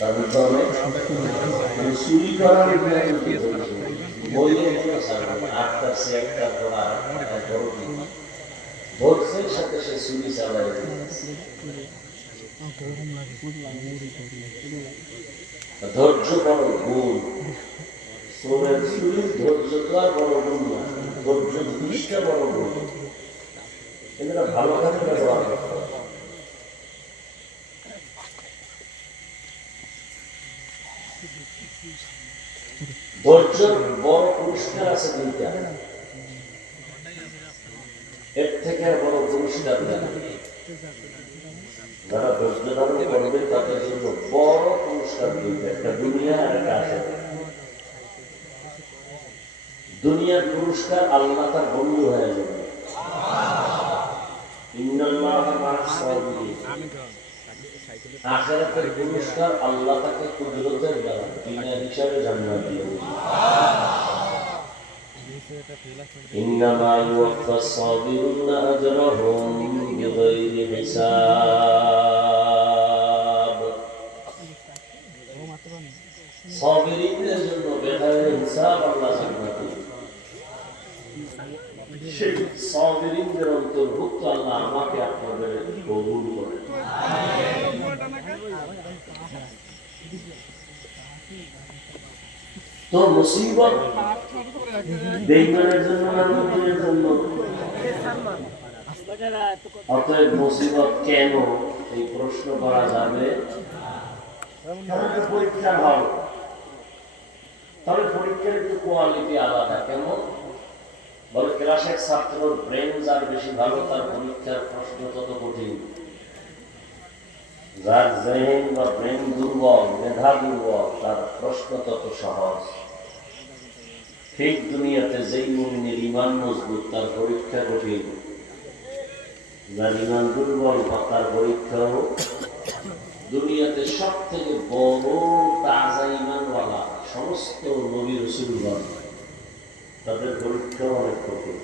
তাদের তো মানে চুরি করার বইয়ে সে চুরি চালায় ধৈর্য বড় গুণ শ্রমের চুরির ধৈর্য তো আর বড় গুণ না ধৈর্য জিনিসটা বড় গুণ এগুলো ভালো কাজে ব্যবহার বড় পুরস্কার আছে দুইটা। এর থেকে বড় পুরস্কার যারা করবে, তাদের জন্য বড় পুরস্কার দুইটা, একটা দুনিয়া আর একটা আখেরাত। দুনিয়ার পুরস্কার আল্লাহ তার বন্ধু হয়ে যাবে। আখেরাতের পুরস্কার আল্লাহ তাকে কুদরতের দ্বারা বিনা হিসাবে জান্নাত দিবে إنما يوفى الصابرون أجرهم بغير حساب সাবিরিনদের জন্য বেগায়ের হিসাব আল্লাহ জান্নাত দিবে সেই সাবিরিনদের অন্তর্ভুক্ত আল্লাহ আমাকে আপনাদের কবুল করেন তো মুসিবত জন্য না মুমিনের জন্য? অতএব মুসিবত কেন এই প্রশ্ন করা যাবে? তাহলে পরীক্ষা তবে পরীক্ষার একটু কোয়ালিটি আলাদা বলে ক্লাসের ছাত্রর ব্রেন যার বেশি ভালো, তার পরীক্ষার প্রশ্ন তত কঠিন। যার জেহেন বা ব্রেন দুর্বল, মেধা দুর্বল, তার প্রশ্ন তত সহজ। ঠিক দুনিয়াতে যেই মুমিনের ইমান মজবুত, তার পরীক্ষা কঠিন। যার ইমান দুর্বল, তার পরীক্ষাও দুনিয়াতে সব থেকে বড় তাজা ইমানওয়ালা সমস্ত নবী রসুলগণ, তাদের পরীক্ষা অনেক কঠিন।